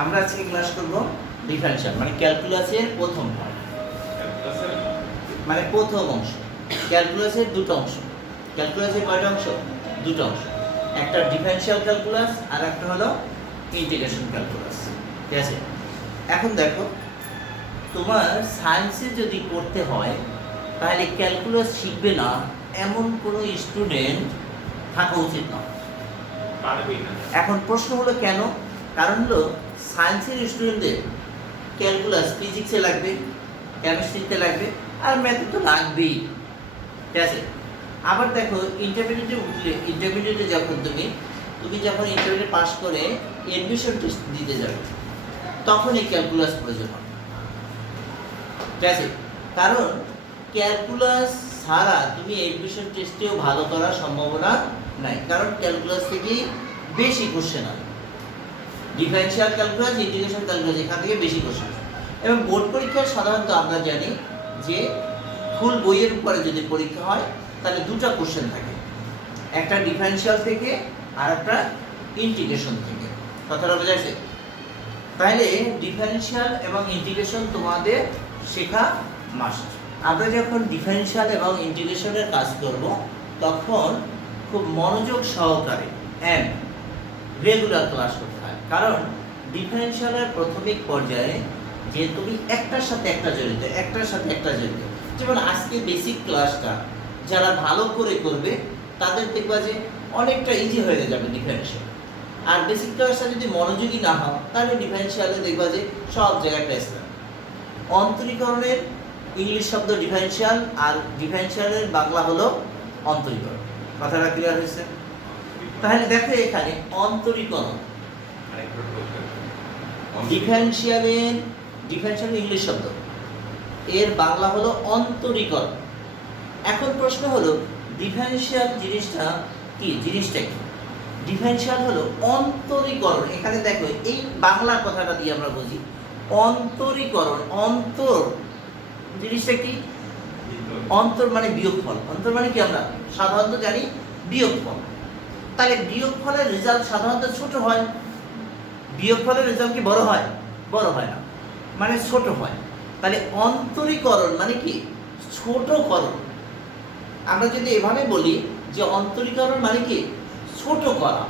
আমরা আজকে ক্লাস করব ডিফারেনশিয়াল মানে ক্যালকুলাসের প্রথম ভাগ মানে প্রথম অংশ। ক্যালকুলাসের দুটো অংশ। ক্যালকুলাসের কয়টা অংশ? দুটো অংশ। একটা ডিফারেনশিয়াল ক্যালকুলাস আর একটা হলো ইন্টিগ্রেশন ক্যালকুলাস ঠিক আছে? এখন দেখো তোমার সায়েন্সে যদি পড়তে হয় তাহলে ক্যালকুলাস শিখবে না এমন কোনো স্টুডেন্ট থাকা উচিত নয়। না। এখন প্রশ্ন হলো কেন? কারণ হলো সায়েন্সের স্টুডেন্টদের ক্যালকুলাস ফিজিক্সে লাগবে কেমিস্ট্রিতে লাগবে, আর ম্যাথে তো লাগবেই। ঠিক আছে? আবার দেখো ইন্টারমিডিয়েটে উঠলে ইন্টারমিডিয়েটে যখন তুমি তুমি যখন ইন্টারমিডিয়েট পাস করে এডমিশন টেস্ট দিতে যাবে, তখন এই ক্যালকুলাস প্রয়োজন হবে। ঠিক আছে? কারণ ক্যালকুলাস ছাড়া তুমি এডমিশন টেস্টেও ভালো করার সম্ভাবনা নাই। কারণ ক্যালকুলাস থেকেই বেশি কোশ্চেন হয়। ডিফারেন্সিয়াল ক্যালকুলাস ইন্টিগ্রেশন ক্যালকুলাস এখান থেকে বেশি কোশ্চেন এবং বোর্ড পরীক্ষায় সাধারণত আমরা জানি যে ফুল বইয়ের উপরে যদি পরীক্ষা হয়, তাহলে দুটো কোশ্চেন থাকে। একটা ডিফারেন্সিয়াল থেকে আর একটা ইন্টিগ্রেশন থেকে। কথাটা বোঝা যাচ্ছে তাহলে ডিফারেন্সিয়াল এবং ইন্টিগ্রেশন তোমাদের শেখা মাস্ট আমরা যখন ডিফারেন্সিয়াল এবং ইন্টিগ্রেশনের কাজ করব, তখন খুব মনোযোগ সহকারে অ্যান্ড রেগুলার ক্লাস করতে কারণ ডিফারেন্সিয়ালের প্রাথমিক পর্যায়ে যে তুমি একটার সাথে একটা জড়িত, একটার সাথে একটা জড়িত। যেমন আজকে বেসিক ক্লাসটা যারা ভালো করে করবে, তাদের দেখবা যে অনেকটা ইজি হয়ে যাবে ডিফারেন্সিয়াল আর বেসিক ক্লাসটা যদি মনোযোগী না হয় তাহলে ডিফারেন্সিয়ালে দেখবা যে সব জায়গায় দেয় অন্তরীকরণের ইংলিশ শব্দ ডিফারেন্সিয়াল আর ডিফারেন্সিয়ালের বাংলা হলো অন্তরীকরণ। কথাটা ক্লিয়ার হয়েছে? তাহলে দেখো এখানে অন্তরীকরণ। ডিফারেন্সিয়ালের ডিফারেন্সিয়াল ইংলিশ শব্দ। এর বাংলা হলো অন্তরীকরণ। এখন প্রশ্ন হলো ডিফারেন্সিয়াল জিনিসটা কি? জিনিসটা কি? ডিফারেন্সিয়াল হলো অন্তরীকরণ। এখানে দেখো এই বাংলা কথাটা দিয়ে আমরা বুঝি। অন্তরীকরণ অন্তর। জিনিসটা কি? অন্তর মানে বিয়োগফল। অন্তর মানে কি আমরা? সাধারণত জানি বিয়োগফল। তাহলে বিয়োগফলের রেজাল্ট সাধারণত ছোট হয়। বিয়োগফলের রেজাল্ট কি বড় হয়? বড় হয় না। মানে ছোট হয়। তাহলে অন্তরীকরণ মানে কি? ছোটকরণ। আমরা যদি এভাবে বলি যে অন্তরীকরণ মানে কি? ছোট করা।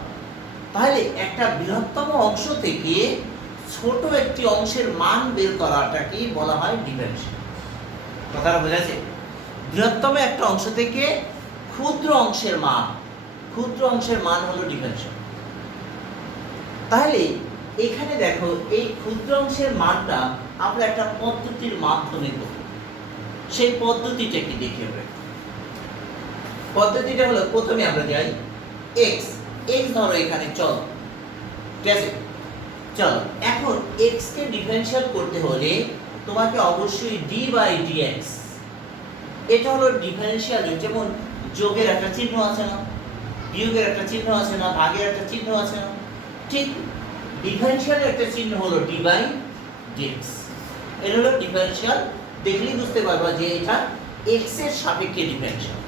তাহলে একটা বৃহত্তম অংশ থেকে ছোট একটি অংশের মান বের করাটাকেই বলা হয় ডিফারেন্সিয়াল কথাটা বোঝাচ্ছে বৃহত্তম একটা অংশ থেকে ক্ষুদ্র অংশের মান, ক্ষুদ্র অংশের মান হলো ডিফারেন্সিয়াল তাহলে এখানে দেখো, এই ক্ষুদ্র অংশের মানটা আমরা একটা পদ্ধতির মাধ্যমে করব। সেই পদ্ধতিটা কি দেখি আমরা? পদ্ধতিটা হলো, প্রথমে আমরা যাই এক্স এক্স ধরো এখানে, চল। ঠিক আছে? চলো। এখন এক্স কে ডিফারেন্সিয়াল করতে হলে তোমাকে অবশ্যই ডি বাই ডিএক্স এটা হলো ডিফারেন্সিয়াল যেমন যোগের একটা চিহ্ন আছে না, বিয়োগের একটা চিহ্ন আছে না, ভাগের একটা চিহ্ন আছে না, ঠিক ডিফারেন্সিয়ালের একটা চিহ্ন হলো ডি বাই ডিএক্স এটা হলো ডিফারেন্সিয়াল দেখলেই বুঝতে পারবা যে এটা এক্সের সাপেক্ষে ডিফারেন্সিয়াল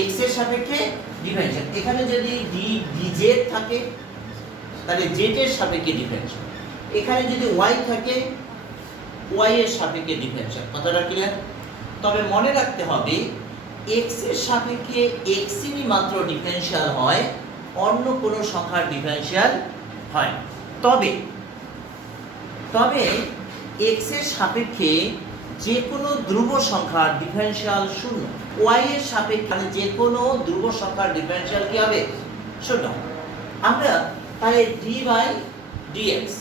এক্সের সাপেক্ষে ডিফারেন্সিয়াল এখানে যদি ডি ডিজেড থাকে, তাহলে জেড এর সাপেক্ষে ডিফারেন্সিয়াল এখানে যদি ওয়াই থাকে ওয়াই এর সাপেক্ষে ডিফারেন্সিয়াল কথাটা ক্লিয়ার তবে মনে রাখতে হবে এক্সের সাপেক্ষে এক্সই মাত্র ডিফারেন্সিয়াল হয় অন্য কোনো সংখ্যার ডিফারেন্সিয়াল হয়। তবে তবে এক্সের সাপেক্ষে যে কোনো ধ্রুব সংখ্যার ডিফারেন্সিয়াল শূন্য। ওয়াই এর সাপেক্ষে মানে যে কোনো ধ্রুব সংখ্যার ডিফারেন্সিয়াল কি হবে? শূন্য। আমরা তাহলে ডি বাই ডিএক্স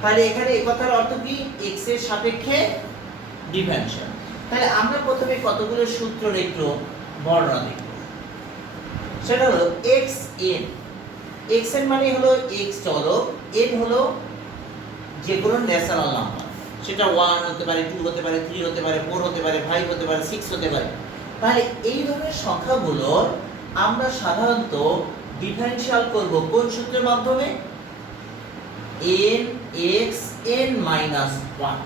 তাহলে এখানে এই কথার অর্থ কি? এক্সের সাপেক্ষে ডিফারেন্সিয়াল তাহলে আমরা প্রথমে কতগুলো সূত্র একটু বর্ণনা দেখব। সেটা হলো এক্স এন এক্স এন মানে হলো এক্স চলো এন হলো যে কোনো ন্যাচারাল নাম্বার সেটা ওয়ান হতে পারে টু হতে পারে থ্রি হতে পারে ফোর হতে পারে ফাইভ হতে পারে সিক্স হতে পারে। তাহলে এই ধরনের সংখ্যাগুলো আমরা সাধারণত ডিফারেন্সিয়াল করব কোন সূত্রের মাধ্যমে? N X N minus one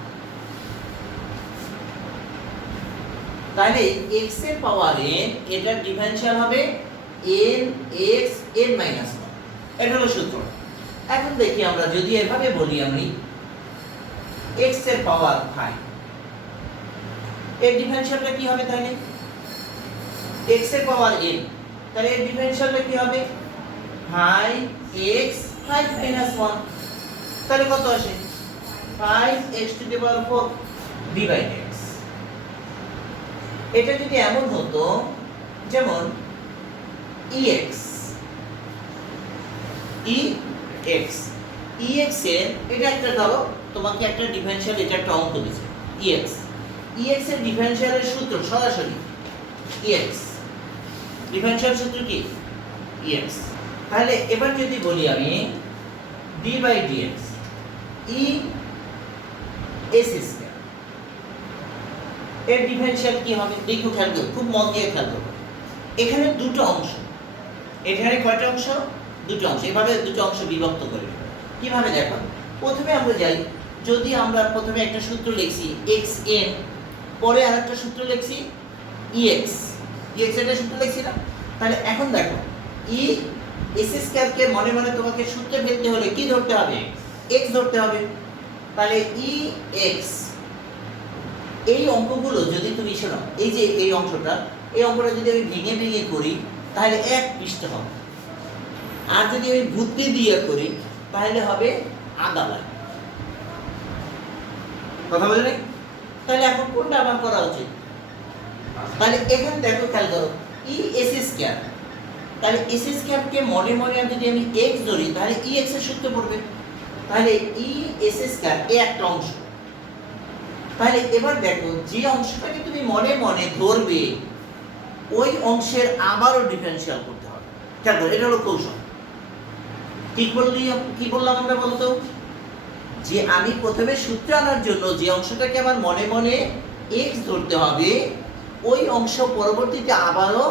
তাহলে x এর পাওয়ার n, এটার ডিফারেন্সিয়াল হবে n, x, n মাইনাস এটা হলো সূত্র। এখন দেখি আমরা যদি এভাবে বলি আমি, x এর পাওয়ার 5 এর ডিফারেনশিয়ালটা কি হবে তাহলে? x এর পাওয়ার n তাহলে এর ডিফারেনশিয়ালটা কি হবে? 5x 5 মাইনাস 1 তাহলে কত আসে? 5x to the power 4 d by x এটা যদি এমন হতো, যেমন ex ex ex এর এটা একটা ধরো, তোমাকে একটা ডিফারেনশিয়াল এটা একটা অঙ্ক দিছে। Ex ex এর ডিফারেনশিয়ালের সূত্র সরাসরি ex ডিফারেনশিয়াল সূত্র কি? Ex তাহলে এবার যদি বলি আমি d by dx e s square এর ডিফারেনশিয়াল কি হবে? দেখো, খেয়াল খুব মন দিয়ে খেয়াল এখানে দুটো অংশ। এখানে কয়টা অংশ? দুটো অংশ, এভাবে দুটো অংশ বিভক্ত করে। কীভাবে দেখো? প্রথমে আমরা যাই, যদি আমরা প্রথমে একটা সূত্র লিখছি এক্স এন পরে আর একটা সূত্র লিখছি ইএক্স ইএক্স একটা সূত্র লিখছি না? তাহলে এখন দেখো ই এস স্কয়ারকে মনে মনে তোমাকে সূত্রে ফেলতে হলে কি ধরতে হবে? এক্স ধরতে হবে। তাহলে ই এক্স এই অঙ্কগুলো যদি তুমি শোনো, এই যে এই অংশটা, এই অঙ্কটা যদি আমি ভেঙে ভেঙে করি, তাহলে এক পৃষ্ঠ হবে। আর যদি আমি বুদ্ধি দিয়ে করি, তাহলে হবে লাইন কথা বলে তাহলে এখন কোনটা আমার করা উচিত? তাহলে এখানে দেখো, খেয়াল করো ই এস স্কয়ার তাহলে এস এস ক্যাপকে মনে মনে যদি আমি এক্স ধরি, তাহলে ই এক্সের সূত্র পড়বে। তাহলে ই এস স্কয়ার এ একটা অংশ। তাহলে এবার দেখো, যে অংশটাকে তুমি মনে মনে ধরবে, ওই অংশের আবারও ডিফারেন্সিয়াল করতে হবে। খেয়াল করো, এটা হলো কৌশল। ঠিক বললি কি বললাম আমরা বলতো? যে আমি প্রথমে সূত্র আনার জন্য যে অংশটাকে আমার মনে মনে এক্স ধরতে হবে, ওই অংশ পরবর্তীতে আবারও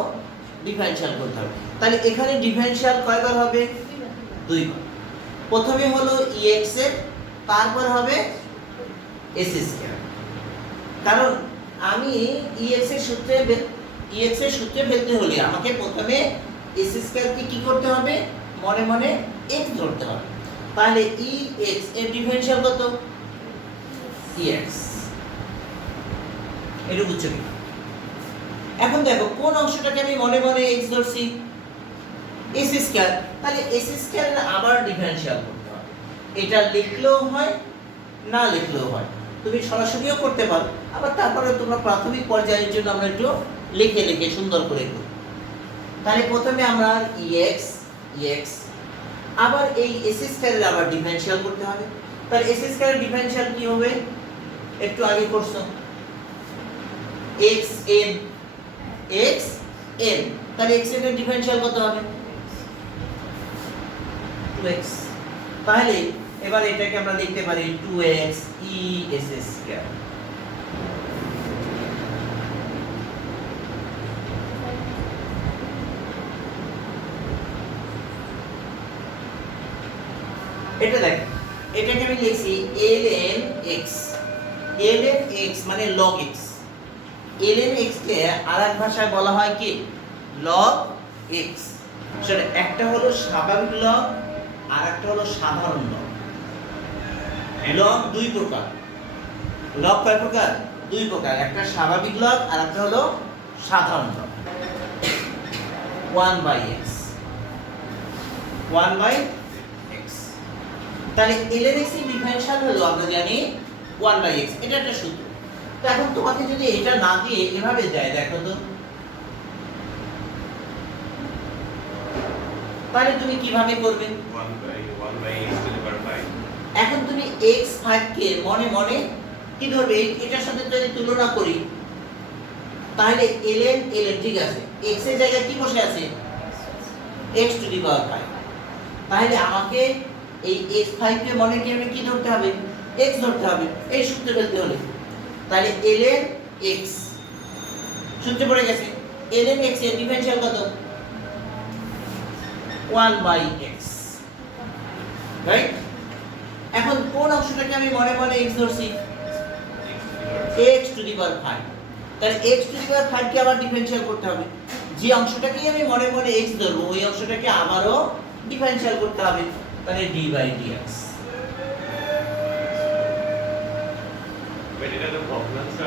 ডিফারেন্সিয়াল করতে হবে। তাহলে এখানে ডিফারেন্সিয়াল কয়বার হবে? দুইবার। প্রথমে হলো ইএক্স এর, তারপর হবে এস স্কয়ার কারণ আমি ইএক্স এর সূত্রে ইএক্স এর সূত্রে ফেলতে হলে আমাকে প্রথমে এস স্কয়ারকে কি করতে হবে? মনে মনে এক্স ধরতে হবে। তাহলে ই এক্সের ডিফারেনশিয়াল কত? এক্স এটা বুঝছ কি এখন দেখো, কোন অংশটাকে আমি মনে মনে এক্স ধরছি? এস স্কয়ার তাহলে এস স্কয়ার আবার ডিফারেনশিয়াল করতে হবে। এটা লিখলেও হয়, না লিখলেও হয় তুমি সরাসরিও করতে পারো। আবার তারপরে তোমরা প্রাথমিক পর্যায়ের জন্য আমরা একটু লিখে লিখে সুন্দর করে করি তাহলে প্রথমে আমরা ইএক্স ইএক্স আবার এই এস স্কয়ারের আবার ডিফারেনশিয়াল করতে হবে। তাহলে এস স্কয়ারের ডিফারেনশিয়াল কি হবে? একটু আগে করছ। এক্স এন এক্স এন তাহলে এক্সের ডিফারেনশিয়াল কত হবে? 2x তাহলে এবার এটাকে আমরা লিখতে পারি 2x e s স্কয়ার এটা দেখ এটাকে আমি লিখছি? ln x ln x মানে log x ln x কে আরেক ভাষায় বলা হয় কি? log x সেটা একটা হলো স্বাভাবিক লগ আর একটা হলো সাধারণ লগ লগ দুই প্রকার। লগ কয় প্রকার? দুই প্রকার। একটা স্বাভাবিক লগ আর একটা হলো সাধারণ log one by x one by x তাহলে এলএন এক্সের ডিফারেনশিয়াল হলো আমরা জানি ওয়ান বাই এক্স এটা একটা সূত্র। তো এখন তোমাকে যদি এটা না দিয়ে এভাবে যায় দেখো তো। তাহলে তুমি কীভাবে করবে? One by one by five এখন তুমি x5 কে মনে মনে কি ধরবে? এটার সাথে যদি তুলনা করি, তাহলে ln ln, ঠিক আছে। X এর জায়গায় কি বসে আছে? X টু দি পাওয়ার 5 তাহলে আমাকে এই x5 কে মনে কি আমি কি ধরতে হবে? এক্স ধরতে হবে। এই সূত্রে ফেলতে হলে। তাহলে ln এক্স সূত্রে পড়ে গেছে। Ln এক্সের ডিফারেনশিয়াল কত? ওয়ান বাই এক্স রাইট এখন কোন অংশটাকে আমি মনে মনে এক্স ধরছি? X to the power five তাহলে এক্স টু দি পাওয়ার 5 কে আবার ডিফারেনশিয়াল করতে হবে। যে অংশটাকে আমি মনে মনে এক্স ধরবো, ওই অংশটাকে আবারও ডিফারেনশিয়াল করতে হবে। তাহলে ডি বাই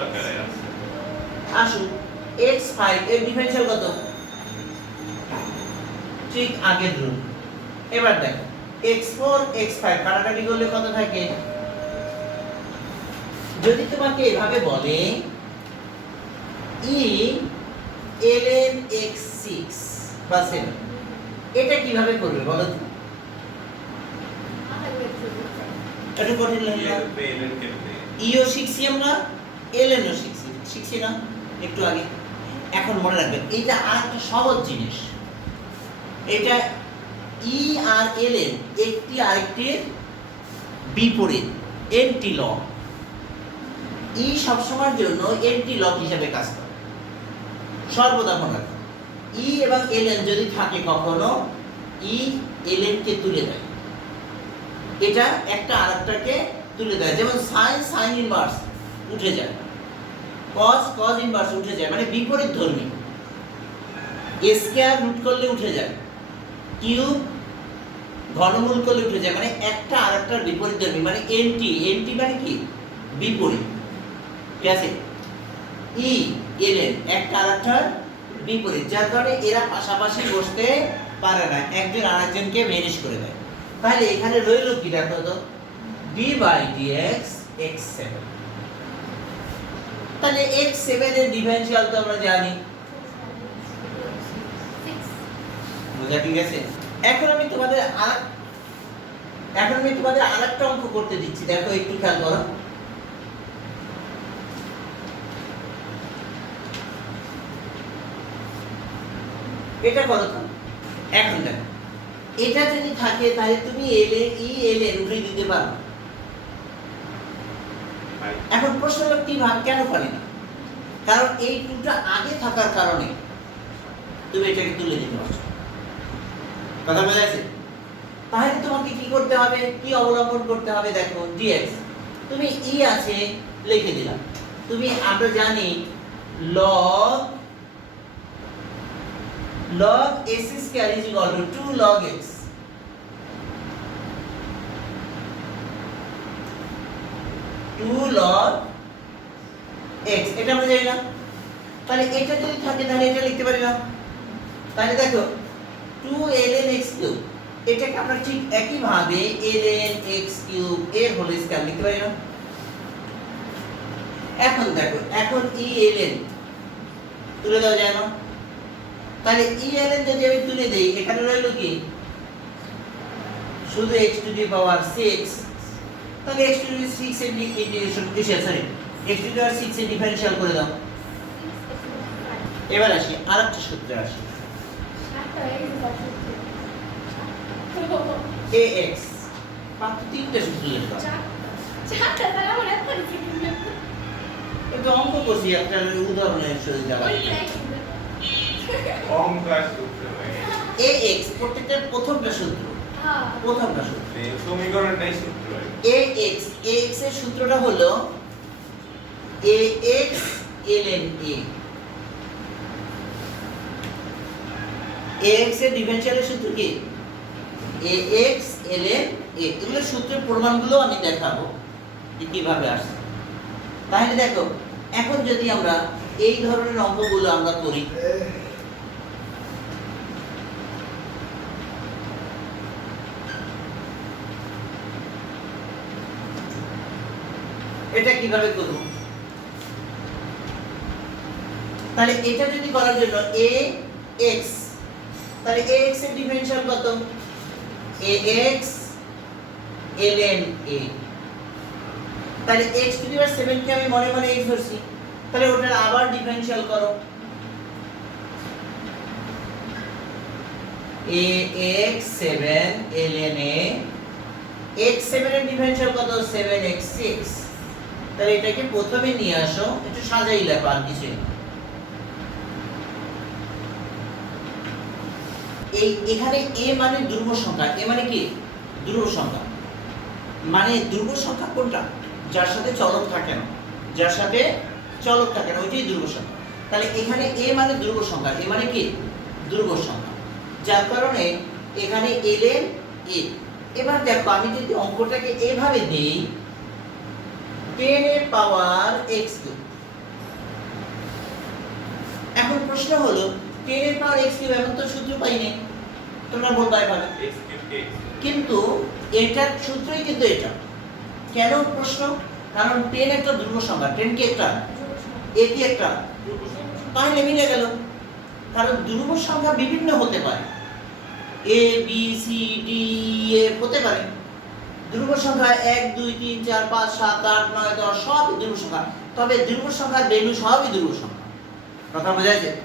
আকারে আছে আসুন এক্স ফাইভ এর ডিফারেন্সিয়াল কত? ঠিক আগের রুল এবার দেখো এক্স ফোর এক্স ফাইভ কাটাকাটি করলে কত থাকে? যদি তোমাকে এভাবে বলে E L N X six বা সেভেন এটা কীভাবে করবে বলো তো? এটা করে নিলাম ইও শিখছি আমরা এলএনও শিখছি শিখছি না? একটু আগে। এখন মনে রাখবেন এইটা আর একটা সহজ জিনিস। এটা ই আর এল এন একটি আরেকটির বিপরীত এনটি ল ই সবসময়ের জন্য এনটি লক হিসাবে কাজ করে। সর্বদা মনে রাখবেন ই e এবং এল এন যদি থাকে কখনো ই এল এন কে তুলে দেয়। এটা একটা আরেকটাকে তুলে দেয়। যেমন সাইন সাইন ইনভার্স উঠে যায়। কজ কজ ইনভার্স উঠে যায়। মানে বিপরীত ধর্মী। স্কয়ার রুট করলে উঠে যায়। কিউব ঘনমূল করলে উঠে যায়। মানে একটা আরেকটার বিপরীত ধর্মী। মানে এনটি এনটি মানে কি? বিপরীত। ঠিক আছে? ই এলেন একটা আরেকটার বিপরীত। যার কারণে এরা পাশাপাশি বসতে পারে না। একজন আরেকজনকে ভেনিশ করে দেয়। তাহলে এখানে রইল কি দেখো তো? By D X X seven তাহলে এক্স সেভেন এর ডিফারেন্সিয়াল তো আমরা জানি। বোঝা ঠিক আছে এখন আমি তোমাদের আর এখন আমি তোমাদের আরেকটা অঙ্ক করতে দিচ্ছি। দেখো একটু খেয়াল করো। এটা তো এখন দেখো। এটা যদি থাকে তাহলে তুমি এলে ই এলে উঠে দিতে পারো। এখন প্রশ্ন হলো কি ভাব কেন পারি না? কারণ এই টুটা আগে থাকার কারণে তুমি এটাকে তুলে দিতে পারছ। কথা বোঝা যাচ্ছে তাহলে তোমাকে কি করতে হবে? কি অবলম্বন করতে হবে? দেখো ডিএক্স তুমি ই আছে লিখে দিলাম। তুমি আমরা জানি log log s square is equal to 2 log x two log X. এটা আমরা জানি না। তাহলে এটা যদি থাকে, তাহলে এটা লিখতে পারি তাহলে দেখো two L N X cube এটাকে আমরা ঠিক একইভাবে এল এন এক্স কিউব এর হোল স্কয়ার লিখতে পারি এখন দেখো, এখন ই এল এন তুলে দেওয়া যায় তাহলে ই এল এন যদি আমি তুলে দেই, এখানে রইল কি? শুধু X to the power six তাহলে x টু দি 6 এর integration sorry x to the power 6 এর ডিফারেনশিয়াল করে দাও। এবার আসি আরেকটা সূত্রে আসি। ax মাত্র তিনটা সূত্র লিখবা একটু অঙ্ক করছি একটা উদাহরণের সহিত যাওয়া অঙ্ক আর সূত্র। ax প্রত্যেকটার প্রথমটা সূত্র। প্রথমটা সূত্র? সমীকরণটাই সূত্র। লাগে ax ax এর সূত্রটা হলো ax ln a ax এর ডিফারেনশিয়ালের সূত্র কি? Ax ln a এগুলো সূত্রের প্রমাণগুলো আমি দেখাবো যে কীভাবে আসে তাহলে দেখো এখন যদি আমরা এই ধরনের অঙ্কগুলো আমরা করি এটা কীভাবে করব? তাহলে এটা যদি করার জন্য a x, তাহলে a x এর ডিফারেনশিয়াল কত? A x ln a তাহলে x টু দি পাওয়ার 7 কে আমি মনে মনে x ধরছি, তাহলে ওটার আবার ডিফারেনশিয়াল করো। A x 7 ln a, x 7 এর ডিফারেনশিয়াল কত? 7 x 6 তাহলে এটাকে প্রথমে নিয়ে আসো, একটু সাজাই লেখো আর কিছু। এই এখানে এ মানে ধ্রুব সংখ্যা, এ মানে কি? ধ্রুব সংখ্যা। মানে ধ্রুব সংখ্যা কোনটা? যার সাথে চলক থাকে না। যার সাথে চলক থাকে না, ওইটাই ধ্রুব সংখ্যা। তাহলে এখানে এ মানে ধ্রুব সংখ্যা, এ মানে কি? ধ্রুব সংখ্যা। যার কারণে এখানে এল এ এবার দেখো, আমি যদি অঙ্কটাকে এভাবে দিই টেন এর পাওয়ার এক্স কিউব। এখন প্রশ্ন হলো টেন এর পাওয়ার এক্স কিউব এমন তো সূত্র পাইনি তোমরা বলবা x কিন্তু এটার সূত্রই কিন্তু এটা। কেন প্রশ্ন? কারণ টেন একটা ধ্রুব সংখ্যা টেন কি একটা এ কি একটা তাহলে মিলে গেল। কারণ ধ্রুব সংখ্যা বিভিন্ন হতে পারে। A B C D A হতে পারে। ধ্রুব সংখ্যা এক, দুই, তিন, চার, পাঁচ, সাত, আট, নয়, দশ সব ধ্রুব সংখ্যা। তবে ধ্রুব সংখ্যার ভ্যালু সবই ধ্রুব সংখ্যা। কথা বোঝা যায়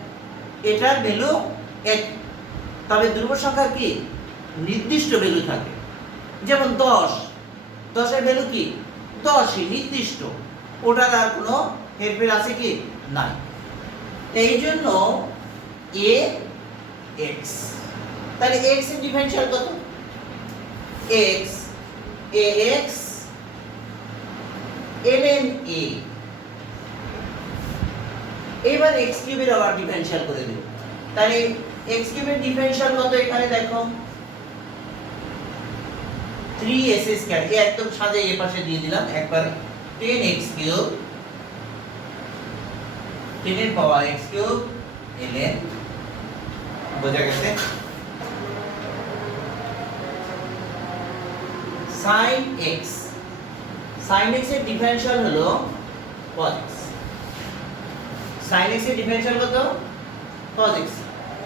এটার ভ্যালু এক তবে ধ্রুব সংখ্যা কি? নির্দিষ্ট ভ্যালু থাকে। যেমন দশ। দশের ভ্যালু কি? দশই নির্দিষ্ট। ওটার আর কোনো হেরফের আছে কি? নাই। এই জন্য এ, এক্স। তাহলে এক্সের ডিফারেন্সিয়াল কত? এক্স এক্স এলএন এ এবার এক্স কিউবের আবার ডিফারেন্সিয়াল করে দেব। তাহলে এক্স কিউবের ডিফারেন্সিয়াল কত এখানে দেখো? থ্রি এস এস স্কয়ার এ একদম সাজে এ পাশে দিয়ে দিলাম। একবার টেন এক্স কিউব টেনের পাওয়ার এক্স কিউব এলএন বোঝা গেছে? Sin x. Sin x এর ডিফারেনশিয়াল হলো cos x. Sin x এর ডিফারেনশিয়াল কত? cos x.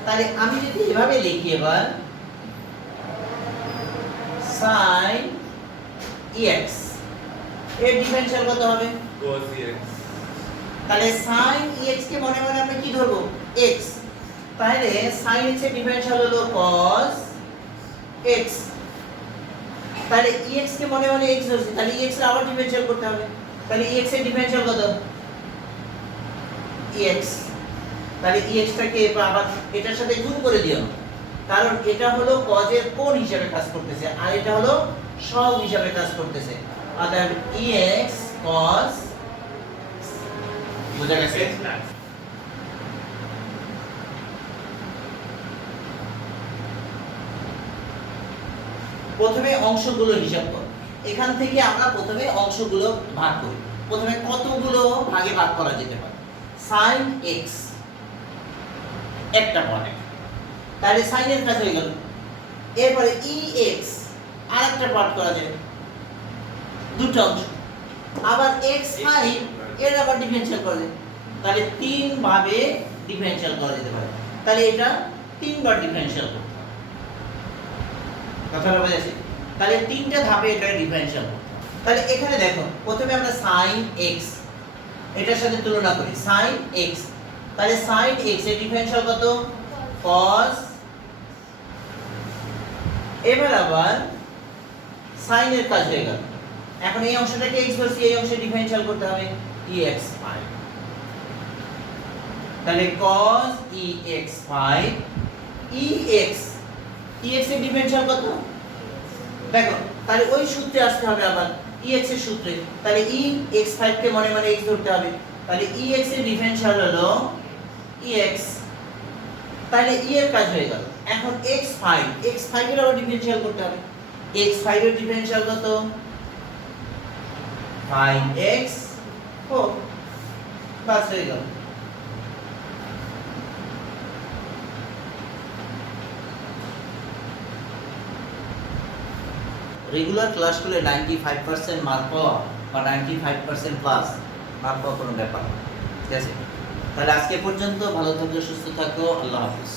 তাহলে আমি যদি এভাবে লিখি এবার sin ex এর ডিফারেনশিয়াল কত হবে? cos x তাহলে sin ex কে মনে মনে আমরা কি ধরবো? x. তাহলে sin x এর ডিফারেনশিয়াল হলো cos x. তাহলে ex কে মনে মনে x ধরছি, তাহলে ex এর আবার ডিফারেনশিয়াল করতে হবে। তাহলে ex এর ডিফারেনশিয়াল কত? Ex তাহলে ex টাকে এবার আবার এটার সাথে গুণ করে দিও। কারণ এটা হলো এর কোণ হিসাবে কাজ করতেছে, আর এটা হলো সহগ হিসাবে কাজ করতেছে। অর্থাৎ ex cos বোঝা গেছে? প্রথমে অংশগুলো হিসাব কর। এখান থেকে আমরা প্রথমে অংশগুলো ভাগ করি। প্রথমে কতগুলো ভাগে ভাগ করা যেতে পারে? সাইন এক্স একটা পার্ট তাহলে সাইনের কাজ হয়ে গেল। এরপরে ই এক্স আর একটা পার্ট করা যাবে দুটো অংশ। আবার এক্স ফাইভ এর আবার ডিফারেন্সিয়াল করা যায়। তাহলে তিন ভাবে ডিফারেন্সিয়াল করা যেতে পারে। তাহলে এটা তিনবার ডিফারেন্সিয়াল করতে হবে কথাটা বুঝেছি তাহলে তিনটা ধাপে এটা ডিফারেন্সিয়াল তাহলে এখানে দেখো, প্রথমে আমরা সাইন এক্স এটার সাথে তুলনা করি। সাইন এক্স তাহলে সাইন এক্সের ডিফারেন্সিয়াল কত? cos এবার আবার সাইন এর কাজ হয়ে গেল। এখন এই অংশটাকে x ধরছি এই অংশে ডিফারেন্সিয়াল করতে হবে ex ফাইভ তাহলে cos ex five ex ex এর ডিফারেন্সিয়াল কত? দেখো তাহলে ওই সূত্রে আসতে হবে আবার। Ex এর সূত্রে। তাহলে e x5 কে মনে মনে x ধরতে হবে। তাহলে ex এর ডিফারেন্সিয়াল হলো ex তাহলে e এর কাজ হয়ে গেল। এখন x5 x5 এর আবার ডিফারেন্সিয়াল করতে হবে। X5 এর ডিফারেন্সিয়াল কত? 5x 4 বাস হয়ে গেল। রেগুলার ক্লাস করলে নাইনটি ফাইভ পার্সেন্ট মার্ক পাওয়া বা ninety five percent plus mark পাওয়া কোনো ব্যাপার ঠিক আছে? তাহলে আজকে পর্যন্ত ভালো থাকো, সুস্থ থাকো, আল্লাহ হাফিজ।